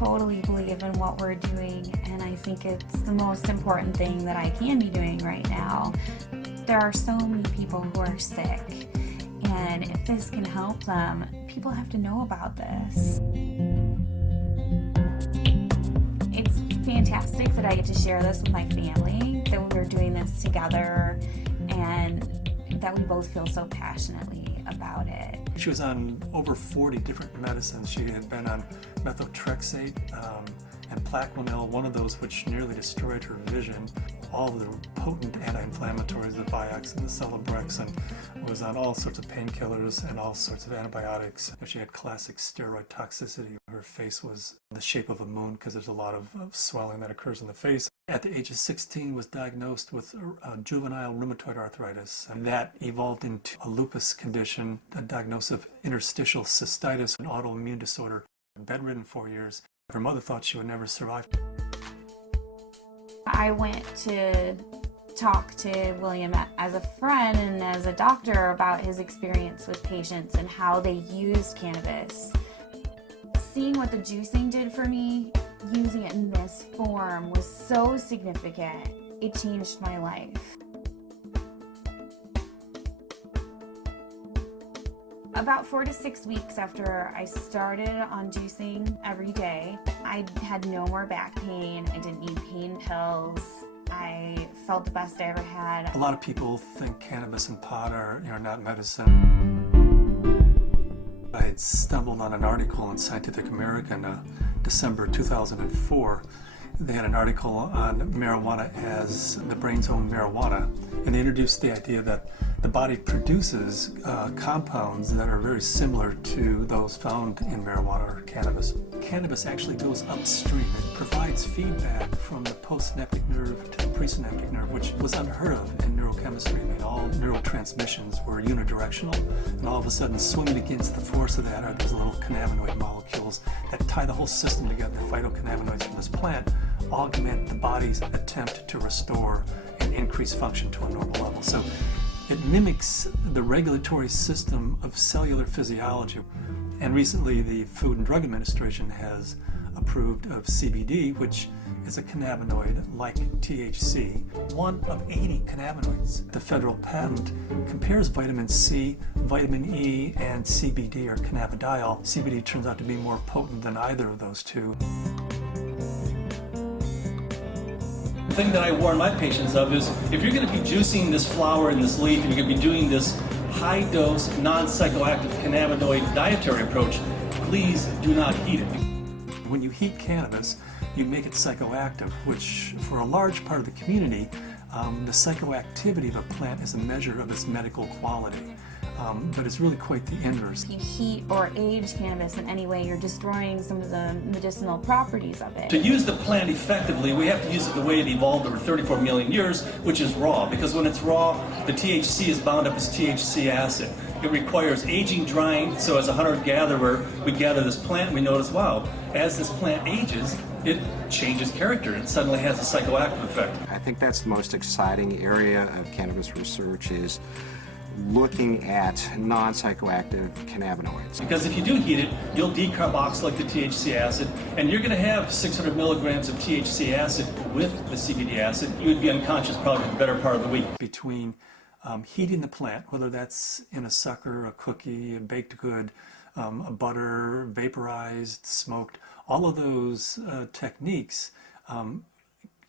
totally believe in what we're doing, and I think it's the most important thing that I can be doing right now. There are so many people who are sick, and if this can help them, people have to know about this. It's fantastic that I get to share this with my family, that we're doing this together, and that we both feel so passionately about it. She was on over 40 different medicines. She had been on methotrexate and Plaquenil, one of those which nearly destroyed her vision. All of the potent anti-inflammatories, the Vioxx and the Celebrex, and was on all sorts of painkillers and all sorts of antibiotics. She had classic steroid toxicity. Her face was the shape of a moon because there's a lot of swelling that occurs in the face. At the age of 16, was diagnosed with juvenile rheumatoid arthritis, and that evolved into a lupus condition, a diagnosis of interstitial cystitis, an autoimmune disorder. Bedridden 4 years. Her mother thought she would never survive. I went to talk to William as a friend and as a doctor about his experience with patients and how they used cannabis. Seeing what the juicing did for me, using it in this form, was so significant. It changed my life. About 4 to 6 weeks after I started on juicing every day, I had no more back pain. I didn't need pain pills. I felt the best I ever had. A lot of people think cannabis and pot are not medicine. I had stumbled on an article in Scientific American, December 2004. They had an article on marijuana as the brain's own marijuana, and they introduced the idea that the body produces compounds that are very similar to those found in marijuana or cannabis. Cannabis actually goes upstream. It provides feedback from the postsynaptic nerve to the presynaptic nerve, which was unheard of in neurochemistry. I mean, all neurotransmissions were unidirectional, and all of a sudden, swimming against the force of that are these little cannabinoid molecules that tie the whole system together. The phytocannabinoids from this plant augment the body's attempt to restore and increase function to a normal level. So it mimics the regulatory system of cellular physiology. And recently the Food and Drug Administration has approved of CBD, which is a cannabinoid like THC, one of 80 cannabinoids. The federal patent compares vitamin C, vitamin E, and CBD, or cannabidiol. CBD turns out to be more potent than either of those two. The thing that I warn my patients of is, if you're going to be juicing this flower and this leaf, and you're going to be doing this high-dose, non-psychoactive cannabinoid dietary approach, please do not heat it. When you heat cannabis, you make it psychoactive, which for a large part of the community, the psychoactivity of a plant is a measure of its medical quality. But it's really quite the inverse. If you heat or age cannabis in any way, you're destroying some of the medicinal properties of it. To use the plant effectively, we have to use it the way it evolved over 34 million years, which is raw. Because when it's raw, the THC is bound up as THC acid. It requires aging, drying, so as a hunter-gatherer, we gather this plant and we notice, wow, as this plant ages, it changes character and suddenly has a psychoactive effect. I think that's the most exciting area of cannabis research, is looking at non-psychoactive cannabinoids. Because if you do heat it, you'll decarboxylate the THC acid, and you're going to have 600 milligrams of THC acid with the CBD acid. You would be unconscious probably for the better part of the week. Between heating the plant, whether that's in a sucker, a cookie, a baked good, a butter, vaporized, smoked, all of those techniques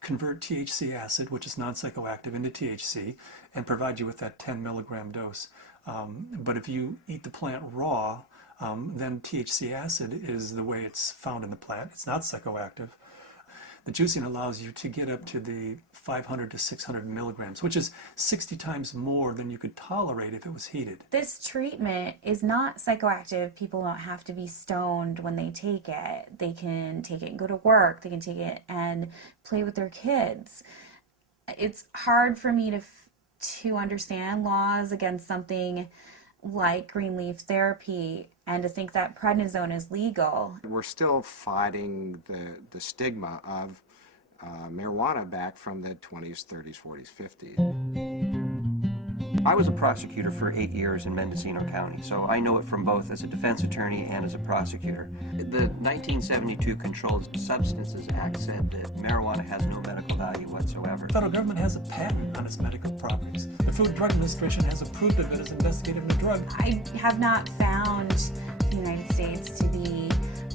convert THC acid, which is non-psychoactive, into THC and provide you with that 10 milligram dose. But if you eat the plant raw, then THC acid is the way it's found in the plant. It's not psychoactive. The juicing allows you to get up to the 500 to 600 milligrams, which is 60 times more than you could tolerate if it was heated. This treatment is not psychoactive. People don't have to be stoned when they take it. They can take it and go to work. They can take it and play with their kids. It's hard for me to understand laws against something like green leaf therapy and to think that prednisone is legal. We're still fighting the stigma of marijuana back from the 20s, 30s, 40s, 50s. I was a prosecutor for 8 years in Mendocino County, so I know it from both as a defense attorney and as a prosecutor. The 1972 Controlled Substances Act said that marijuana has no medical value whatsoever. The federal government has a patent on its medical properties. The Food and Drug Administration has approved of it as investigative new drug. I have not found the United States to be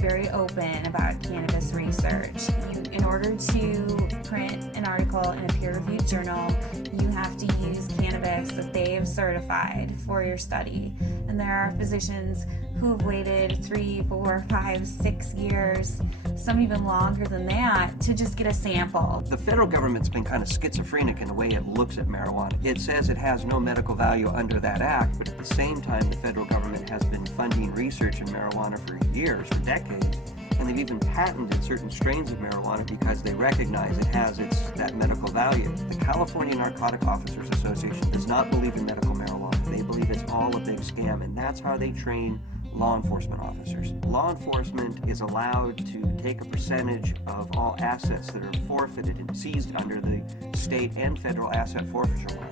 very open about cannabis research. In order to print an article in a peer-reviewed journal, you have to use cannabis that they have certified for your study. And there are physicians who have waited 3, 4, 5, 6 years, some even longer than that, to just get a sample. The federal government's been kind of schizophrenic in the way it looks at marijuana. It says it has no medical value under that act, but at the same time, the federal government has been funding research in marijuana for years, for decades. And they've even patented certain strains of marijuana because they recognize it has that medical value. The California Narcotic Officers Association does not believe in medical marijuana. They believe it's all a big scam, and that's how they train law enforcement officers. Law enforcement is allowed to take a percentage of all assets that are forfeited and seized under the state and federal asset forfeiture law.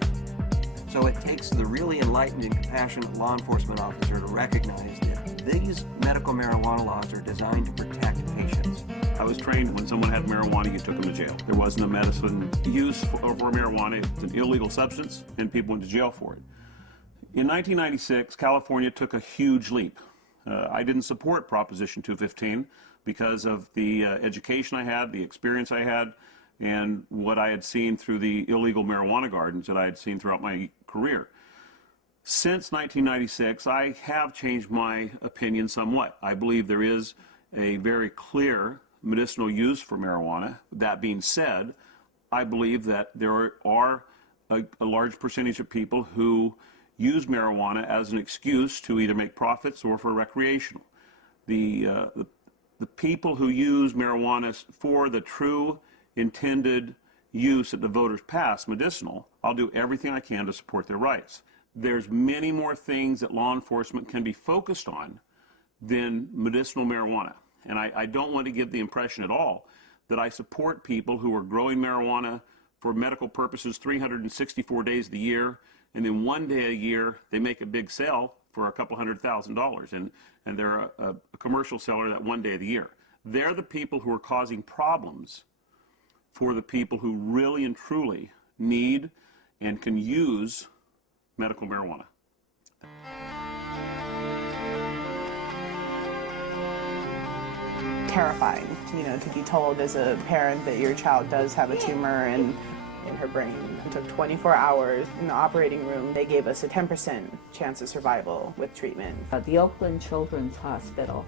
So it takes the really enlightened and compassionate law enforcement officer to recognize that these medical marijuana laws are designed to protect patients. I was trained when someone had marijuana, you took them to jail. There wasn't a medicine use for marijuana. It's an illegal substance, and people went to jail for it. In 1996, California took a huge leap. I didn't support Proposition 215 because of the education I had, the experience I had, and what I had seen through the illegal marijuana gardens that I had seen throughout my career. Since 1996, I have changed my opinion somewhat. I believe there is a very clear medicinal use for marijuana. That being said, I believe that there are a large percentage of people who use marijuana as an excuse to either make profits or for recreational. The people who use marijuana for the true intended use that the voters passed, medicinal, I'll do everything I can to support their rights. There's many more things that law enforcement can be focused on than medicinal marijuana. And I don't want to give the impression at all that I support people who are growing marijuana for medical purposes 364 days of the year, and then one day a year they make a big sale for a couple $100,000, and they're a commercial seller that one day of the year. They're the people who are causing problems for the people who really and truly need and can use medical marijuana. Terrifying, to be told as a parent that your child does have a tumor in her brain. It took 24 hours in the operating room. They gave us a 10% chance of survival with treatment. The Oakland Children's Hospital,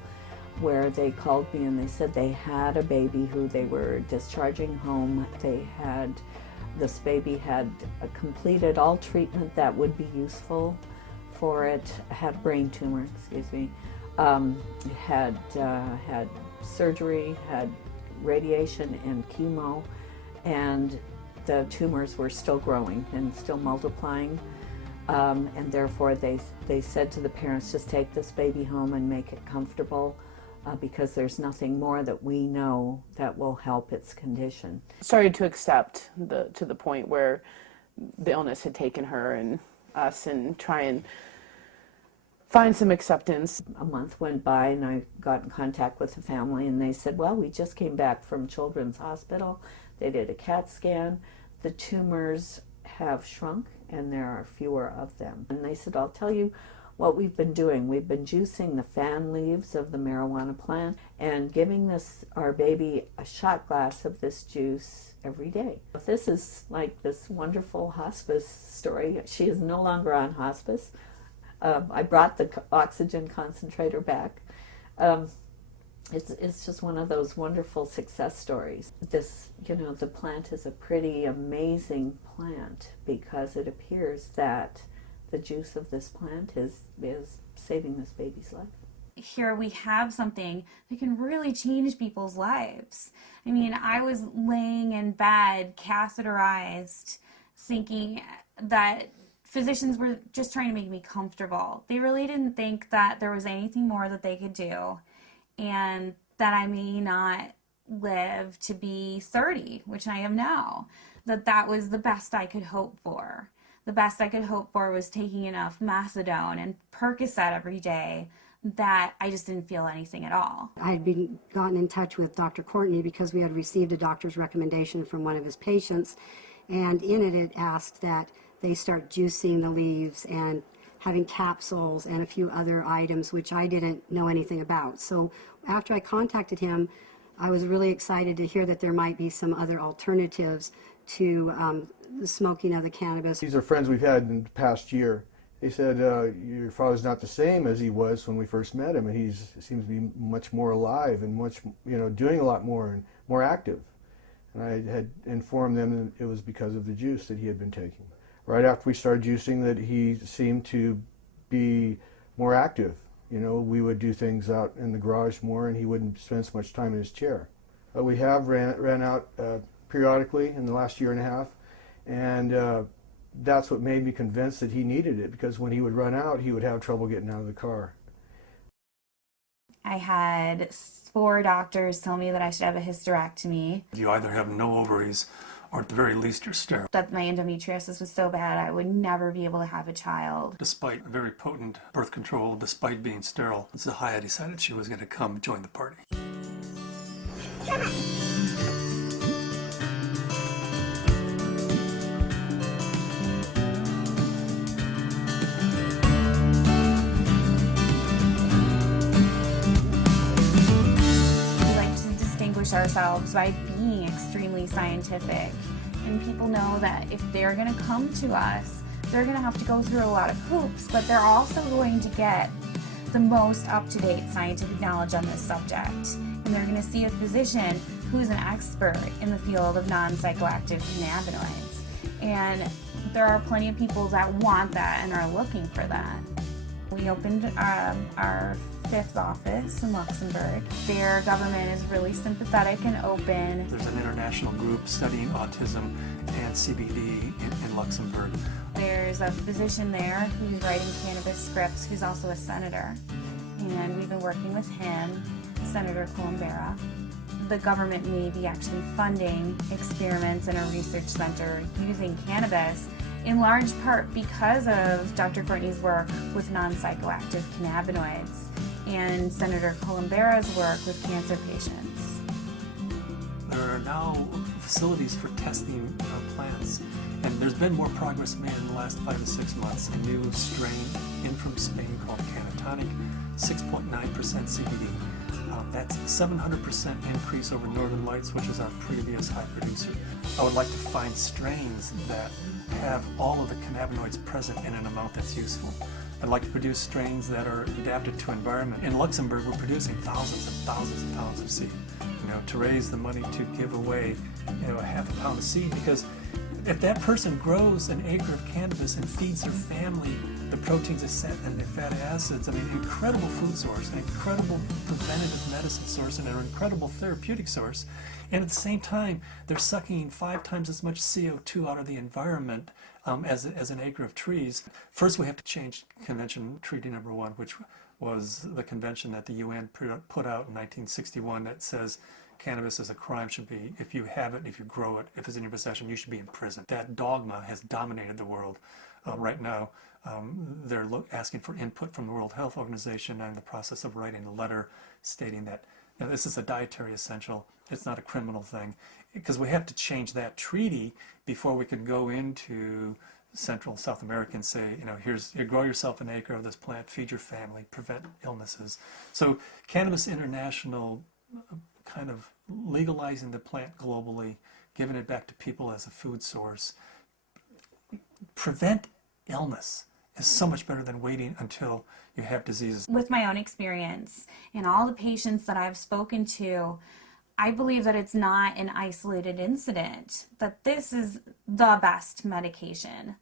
where they called me and they said they had a baby who they were discharging home. This baby had completed all treatment that would be useful for it, had a brain tumor, had surgery, had radiation and chemo, and the tumors were still growing and still multiplying. And therefore they said to the parents, just take this baby home and make it comfortable, because there's nothing more that we know that will help its condition. Started to accept to the point where the illness had taken her and us, and try and find some acceptance. A month went by and I got in contact with the family, and they said, well, we just came back from Children's Hospital. They did a CAT scan. The tumors have shrunk and there are fewer of them. And they said, I'll tell you what we've been doing. We've been juicing the fan leaves of the marijuana plant and giving our baby a shot glass of this juice every day. This is like this wonderful hospice story. She is no longer on hospice. I brought the oxygen concentrator back. It's just one of those wonderful success stories. The plant is a pretty amazing plant because it appears that the juice of this plant is saving this baby's life. Here we have something that can really change people's lives. I mean, I was laying in bed, catheterized, thinking that physicians were just trying to make me comfortable. They really didn't think that there was anything more that they could do, and that I may not live to be 30, which I am now. That was the best I could hope for. the best I could hope for was taking enough methadone and Percocet every day that I just didn't feel anything at all. I had gotten in touch with Dr. Courtney because we had received a doctor's recommendation from one of his patients, and in it asked that they start juicing the leaves and having capsules and a few other items which I didn't know anything about. So after I contacted him, I was really excited to hear that there might be some other alternatives to the smoking of the cannabis. These are friends we've had in the past year. They said, your father's not the same as he was when we first met him, and he seems to be much more alive and much, doing a lot more and more active. And I had informed them that it was because of the juice that he had been taking. Right after we started juicing, that he seemed to be more active. We would do things out in the garage more, and he wouldn't spend so much time in his chair. But we have ran out periodically in the last year and a half, and that's what made me convinced that he needed it, because when he would run out, he would have trouble getting out of the car. I had 4 doctors tell me that I should have a hysterectomy. You either have no ovaries or at the very least you're sterile. That my endometriosis was so bad I would never be able to have a child. Despite very potent birth control, despite being sterile, Zahaya decided she was going to come join the party. Ourselves by being extremely scientific, and people know that if they're going to come to us, they're going to have to go through a lot of hoops, but they're also going to get the most up-to-date scientific knowledge on this subject, and they're going to see a physician who's an expert in the field of non-psychoactive cannabinoids, and there are plenty of people that want that and are looking for that. We opened our 5th office in Luxembourg. Their government is really sympathetic and open. There's an international group studying autism and CBD in Luxembourg. There's a physician there who's writing cannabis scripts who's also a senator, and we've been working with him, Senator Columbera. The government may be actually funding experiments in a research center using cannabis, in large part because of Dr. Courtney's work with non-psychoactive cannabinoids and Senator Columbera's work with cancer patients. There are now facilities for testing plants, and there's been more progress made in the last 5 to 6 months. A new strain in from Spain called Canatonic, 6.9% CBD. That's a 700% increase over Northern Lights, which is our previous high producer. I would like to find strains that have all of the cannabinoids present in an amount that's useful. I'd like to produce strains that are adapted to environment. In Luxembourg, we're producing thousands and thousands of pounds of seed, to raise the money to give away, a half a pound of seed, because if that person grows an acre of cannabis and feeds their family the proteins and the fatty acids, incredible food source, an incredible preventative medicine source, and an incredible therapeutic source. And at the same time, they're sucking 5 times as much CO2 out of the environment as an acre of trees. First, we have to change Convention Treaty Number 1, which was the convention that the UN put out in 1961 that says cannabis as a crime should be, if you have it, if you grow it, if it's in your possession, you should be in prison. That dogma has dominated the world right now. They're asking for input from the World Health Organization, and in the process of writing a letter stating that this is a dietary essential. It's not a criminal thing, because we have to change that treaty before we can go into Central and South America and say, you grow yourself an acre of this plant, feed your family, prevent illnesses. So Cannabis International kind of legalizing the plant globally, giving it back to people as a food source, prevent illness is so much better than waiting until you have diseases. With my own experience and all the patients that I've spoken to, I believe that it's not an isolated incident, that this is the best medication